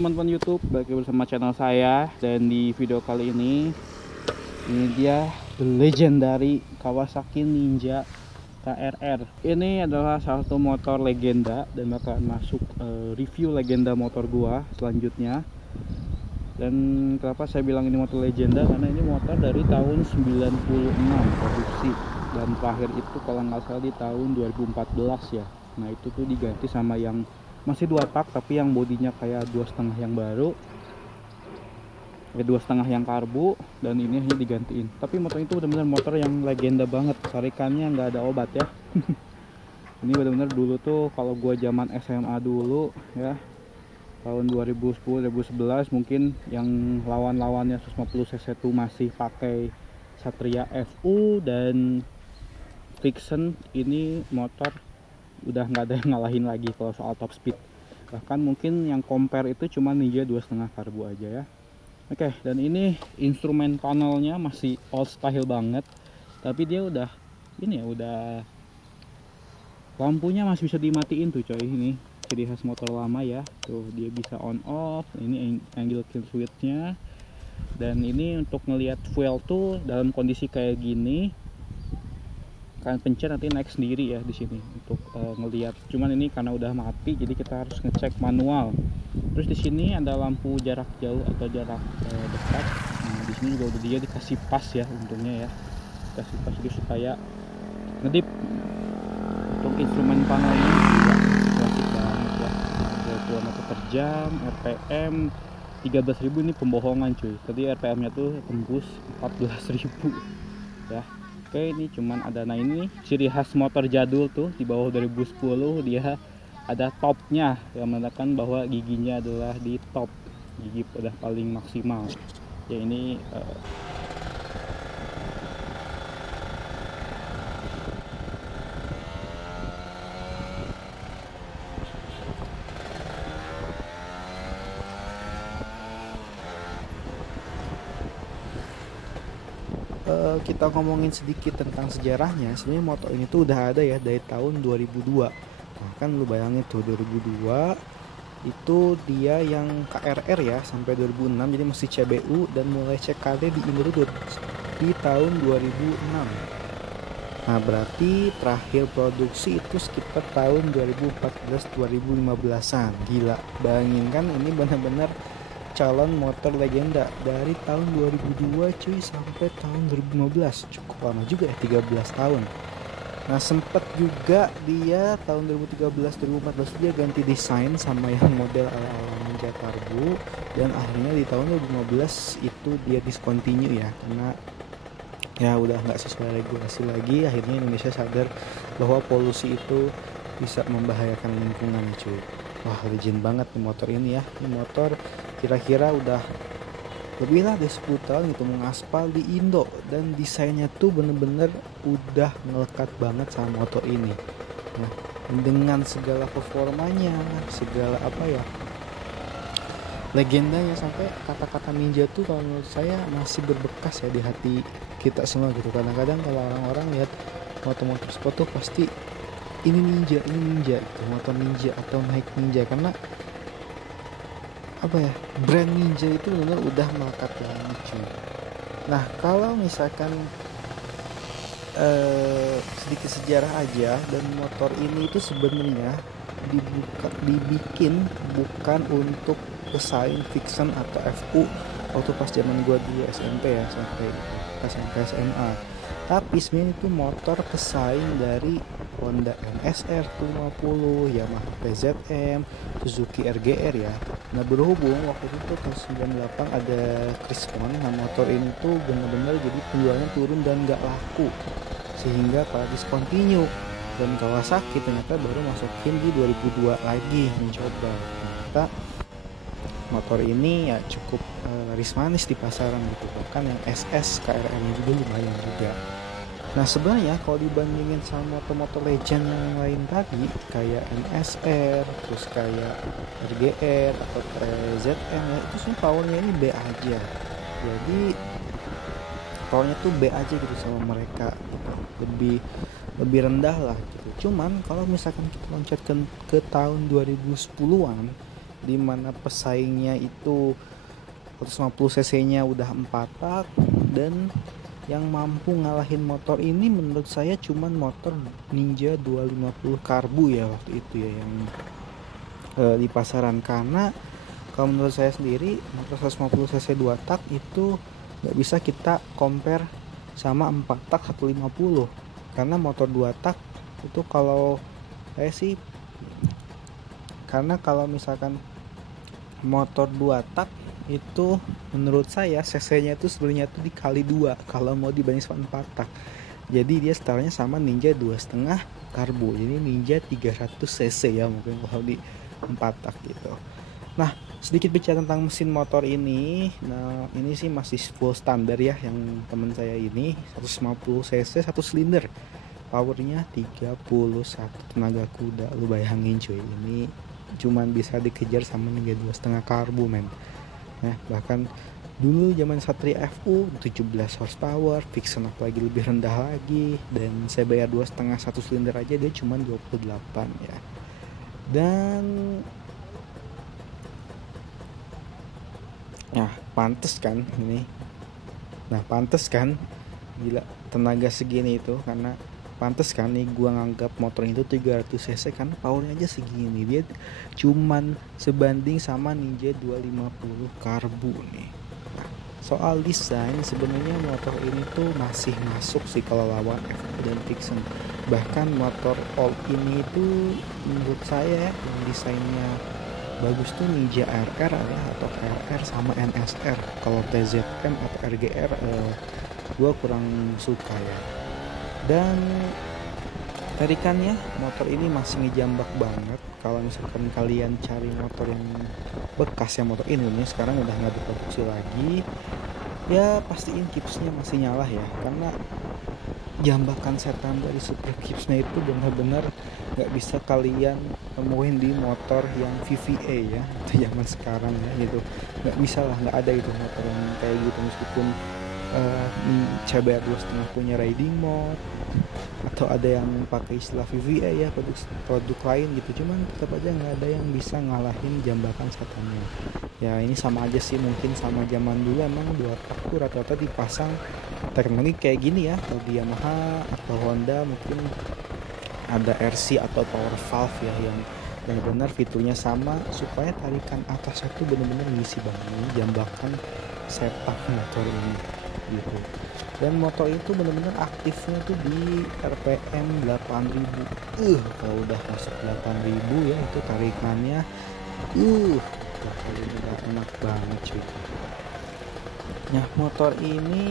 teman-teman YouTube, balik bersama channel saya. Dan di video kali ini dia the legendary Kawasaki Ninja KRR. Ini adalah salah satu motor legenda dan bakal masuk review legenda motor gua selanjutnya. Dan kenapa saya bilang ini motor legenda, karena ini motor dari tahun 96 produksi, dan terakhir itu kalau nggak salah di tahun 2014 ya. Nah itu tuh diganti sama yang masih 2 tak tapi yang bodinya kayak 2,5 yang baru, 2,5 yang karbu, dan ini hanya digantiin. Tapi motor itu benar-benar motor yang legenda banget, tarikannya nggak ada obat ya. Ini benar-benar dulu tuh kalau gua zaman SMA dulu ya, tahun 2010-2011 mungkin, yang lawan-lawannya 150 cc tuh masih pakai Satria FU dan Vixen. Ini motor udah nggak ada yang ngalahin lagi kalau soal top speed. Bahkan mungkin yang compare itu cuma Ninja 2,5 karbu aja ya. Oke, dan ini instrumen panelnya masih old style banget, tapi dia udah ini ya, udah lampunya masih bisa dimatiin tuh coy. Ini ciri khas motor lama ya, tuh dia bisa on off. Ini angle kill switchnya, dan ini untuk ngelihat fuel tuh dalam kondisi kayak gini kan pencet nanti naik sendiri ya di sini untuk ngelihat. Cuman ini karena udah mati jadi kita harus ngecek manual. Terus di sini ada lampu jarak jauh atau jarak dekat. Nah di sini juga udah dia dikasih pas ya, untungnya ya dikasih pas itu supaya ngedip. Untuk instrumen panelnya juga klasik banget ya, 20 meter per jam, RPM 13.000. Ini pembohongan cuy, tadi RPM nya tuh tembus 14.000 ya. Oke, ini cuman ada, nah ini ciri khas motor jadul tuh, di bawah 2010 dia ada topnya yang menandakan bahwa giginya adalah di top, gigi udah paling maksimal ya. Ini kita ngomongin sedikit tentang sejarahnya. Sebenarnya motor ini tuh udah ada ya dari tahun 2002. Nah, kan lu bayangin tuh 2002 itu dia yang KRR ya sampai 2006, jadi masih CBU, dan mulai CKD di Indo di tahun 2006. Nah berarti terakhir produksi itu sekitar tahun 2014-2015an. Gila, bayangin kan, ini benar-benar calon motor legenda dari tahun 2002 cuy sampai tahun 2015. Cukup lama juga ya, 13 tahun. Nah sempet juga dia tahun 2013-2014 dia ganti desain sama yang model ala-ala Ninja Karbu, dan akhirnya di tahun 2015 itu dia discontinue ya, karena ya udah nggak sesuai regulasi lagi. Akhirnya Indonesia sadar bahwa polusi itu bisa membahayakan lingkungan cuy. Wah legend banget nih motor ini ya. Ini motor kira-kira udah lebih lah dari 10 tahun gitu mengaspal di Indo, dan desainnya tuh bener-bener udah ngelekat banget sama motor ini. Nah dengan segala performanya, segala apa ya, legendanya, sampai kata-kata ninja tuh kalau menurut saya masih berbekas ya di hati kita semua gitu. Kadang-kadang kalau orang-orang lihat motor-motor sport tuh pasti ini ninja gitu, motor ninja atau naik ninja, karena apa ya, brand ninja itu benar udah melekat banget cuy. Nah kalau misalkan sedikit sejarah aja, dan motor ini itu sebenarnya dibikin bukan untuk pesaing Vixen atau FU waktu pas zaman gua di SMP ya, sampai SMP SMA. Tapi sebenarnya itu motor pesaing dari Honda NSR 250, Yamaha PZM, Suzuki RGR ya. Nah berhubung waktu itu tahun 98 ada Krispon, nah motor ini tuh benar-benar jadi penjualannya turun dan gak laku, sehingga pada discontinue, dan Kawasaki ternyata baru masukin di 2002 lagi mencoba. Ternyata motor ini ya cukup laris manis di pasaran gitu. Bahkan yang SS KRR juga lumayan juga. Nah sebenarnya kalau dibandingin sama motor-motor legend yang lain tadi kayak NSR, terus kayak RGR atau PZM ya, itu semua powernya ini B aja. Jadi powernya tuh B aja gitu sama mereka, lebih rendah lah gitu. Cuman kalau misalkan kita loncat ke tahun 2010-an, dimana pesaingnya itu 150 cc nya udah 4 tak, dan yang mampu ngalahin motor ini menurut saya cuman motor Ninja 250 Karbu ya waktu itu ya, yang di pasaran. Karena kalau menurut saya sendiri motor 150 cc 2 tak itu nggak bisa kita compare sama 4 tak 150, karena motor 2 tak itu kalau saya sih, karena kalau misalkan motor 2 tak itu menurut saya cc-nya itu sebenarnya itu dikali 2 kalau mau dibanding sama 4 tak. Jadi dia setaranya sama Ninja 2,5 Karbo. Jadi Ninja 300 cc ya mungkin kalau di 4 tak gitu. Nah, sedikit bicara tentang mesin motor ini. Nah, ini sih masih full standar ya, yang teman saya ini 150 cc 1 silinder. Powernya 31 tenaga kuda. Lu bayangin cuy, ini cuman bisa dikejar sama Ninja 2,5 Karbo men. Nah, bahkan dulu zaman Satria FU 17 horsepower, Vixen apalagi lebih rendah lagi, dan saya bayar 2,5 1 silinder aja dia cuma 28 ya. Dan nah, pantes kan ini. Nah, pantes kan gila tenaga segini itu, karena pantes kan nih gua nganggap motor itu 300 cc kan powernya aja segini. Dia cuman sebanding sama Ninja 250 Karbu nih. Nah, soal desain sebenarnya motor ini tuh masih masuk sih kalau lawan FU dan Vixen. Bahkan motor all ini tuh menurut saya yang desainnya bagus tuh Ninja RR ya, atau RR sama NSR. Kalau TZM atau RGR gua kurang suka ya. Dan tarikannya motor ini masih ngejambak banget. Kalau misalkan kalian cari motor yang bekas ya, motor ini sekarang udah nggak diproduksi lagi ya, pastiin kipsnya masih nyala ya, karena jambakan setan dari super kipsnya itu benar-benar nggak bisa kalian temuin di motor yang VVA ya itu zaman sekarang ya gitu. Nggak bisa lah, nggak ada itu motor yang kayak gitu, meskipun CBR 2,5 punya riding mode atau ada yang pakai istilah VVA ya, produk lain gitu, cuman tetap aja nggak ada yang bisa ngalahin jambakan setannya ya. Ini sama aja sih, mungkin sama zaman dulu emang 2 tak tuh rata-rata dipasang teknologi kayak gini ya. Kalau di Yamaha atau Honda mungkin ada RC atau power valve ya, yang benar-benar fiturnya sama supaya tarikan atasnya tuh benar-benar ngisi banget jambakan sepak motor ini gitu. Dan motor itu benar-benar aktifnya tuh di RPM 8000. Kalau udah masuk 8000 ya itu tarikannya bakal udah enak banget cuy. Nah, motor ini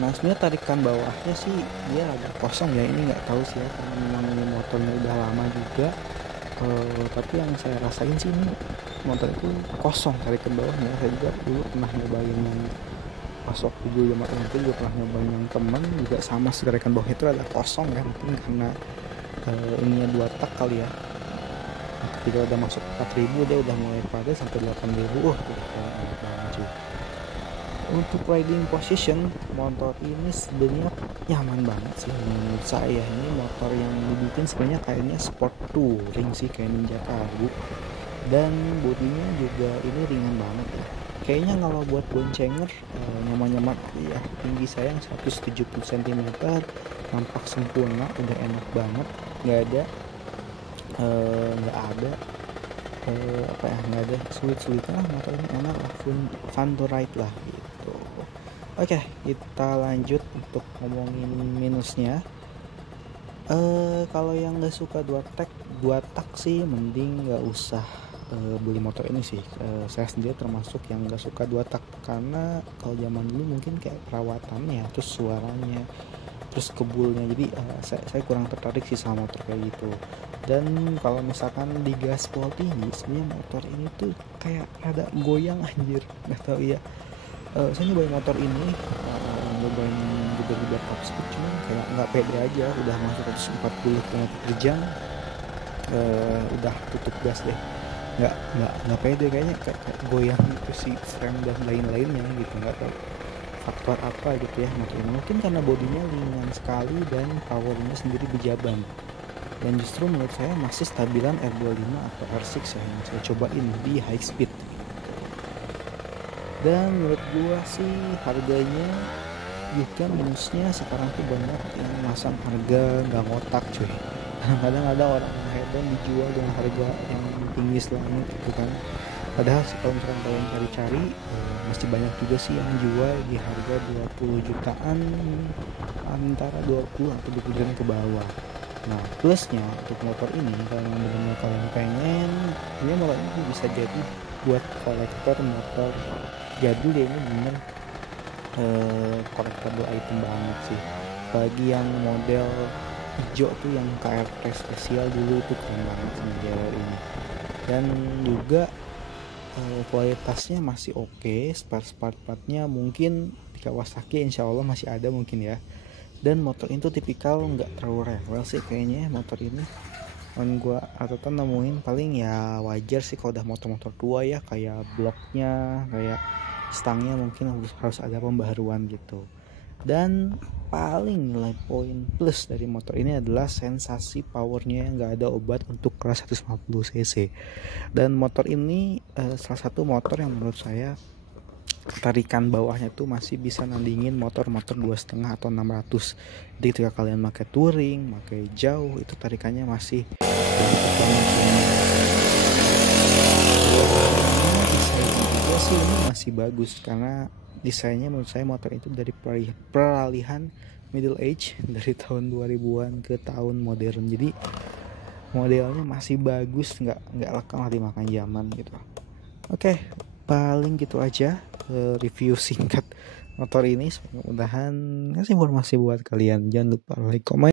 nah sebenarnya tarikan bawahnya sih dia agak kosong ya, ini nggak tahu sih ya karena memang ini motornya udah lama juga. Tapi yang saya rasain sih ini motor itu kosong tarikan bawahnya. Saya juga dulu pernah nyobain yang pas waktu dulu zaman itu juga pernah nyobain yang teman juga sama sih, tarikan bawahnya itu ada kosong ya, mungkin karena ininya 2 tak kali ya. Ketika udah masuk 4000 dia udah mulai pada sampai 8000. Itu enak banget cuy. Untuk riding position motor ini sebenarnya nyaman banget sih menurut saya. Ini motor yang dibikin sebenarnya kayaknya sport touring sih, kayak Ninja Karbu. Dan bodinya juga ini ringan banget ya. Kayaknya kalau buat boncenger nyaman-nyaman ya. Tinggi saya yang 170 cm, nampak sempurna, udah enak banget. Nggak ada nggak ada sulit-sulitnya lah, motor ini enak lah, fun to ride lah gitu. Oke, kita lanjut untuk ngomongin minusnya. Kalau yang nggak suka dua tak sih mending nggak usah beli motor ini sih. Saya sendiri termasuk yang nggak suka 2 tak, karena kalau zaman dulu mungkin kayak perawatannya, terus suaranya, terus kebulnya, jadi saya kurang tertarik sih sama motor kayak gitu. Dan kalau misalkan di gaspol tinggi sebenarnya motor ini tuh kayak rada goyang anjir, nggak tahu ya. Saya nyobain motor ini, nyobain juga di top speed, cuman kayak nggak pede aja, udah masuk 140 km/jam udah tutup gas deh, nggak pede kayaknya, kayak goyang gitu sih frame dan lain-lainnya gitu. Nggak tahu faktor apa gitu ya motor ini, mungkin karena bodinya ringan sekali dan powernya sendiri bejaban. dan justru menurut saya masih stabilan R25 atau R6 ya, yang saya cobain di high speed. Dan menurut gua sih harganya juga minusnya sekarang tuh banyak yang masang harga nggak ngotak cuy. Kadang ada orang yang hedon dijual dengan harga yang tinggi selangit gitu kan, padahal kalau misalkan kalian cari-cari masih banyak juga sih yang jual di harga 20 jutaan, antara 20 atau 20 jutaan ke bawah. Nah plusnya untuk motor ini, kalau yang benar-benar kalian pengen, ini motor ini bisa jadi buat kolektor motor jadul ya, ini bener collectible item banget sih. Bagi yang model hijau tuh yang KRT spesial dulu tuh keren banget sih model ini. Dan juga kualitasnya masih oke, part-partnya mungkin di Kawasaki insya Allah masih ada mungkin ya. Dan motor itu tipikal nggak terlalu rewel sih kayaknya motor ini. Gua atau nemuin paling ya wajar sih kalau udah motor-motor tua ya, kayak bloknya, kayak stangnya mungkin harus ada pembaharuan gitu. Dan paling nilai poin plus dari motor ini adalah sensasi powernya yang nggak ada obat untuk kelas 150 cc. Dan motor ini salah satu motor yang menurut saya tarikan bawahnya tuh masih bisa nandingin motor-motor 2,5 atau 600. Jadi ketika kalian pakai touring, pakai jauh, itu tarikannya masih desainnya juga sih ini masih bagus, karena desainnya menurut saya motor itu dari peralihan middle age dari tahun 2000-an ke tahun modern. Jadi modelnya masih bagus, nggak lekang lah dimakan zaman gitu. Oke, paling gitu aja review singkat motor ini. Mudah-mudahan ngasih informasi buat kalian. Jangan lupa like, comment.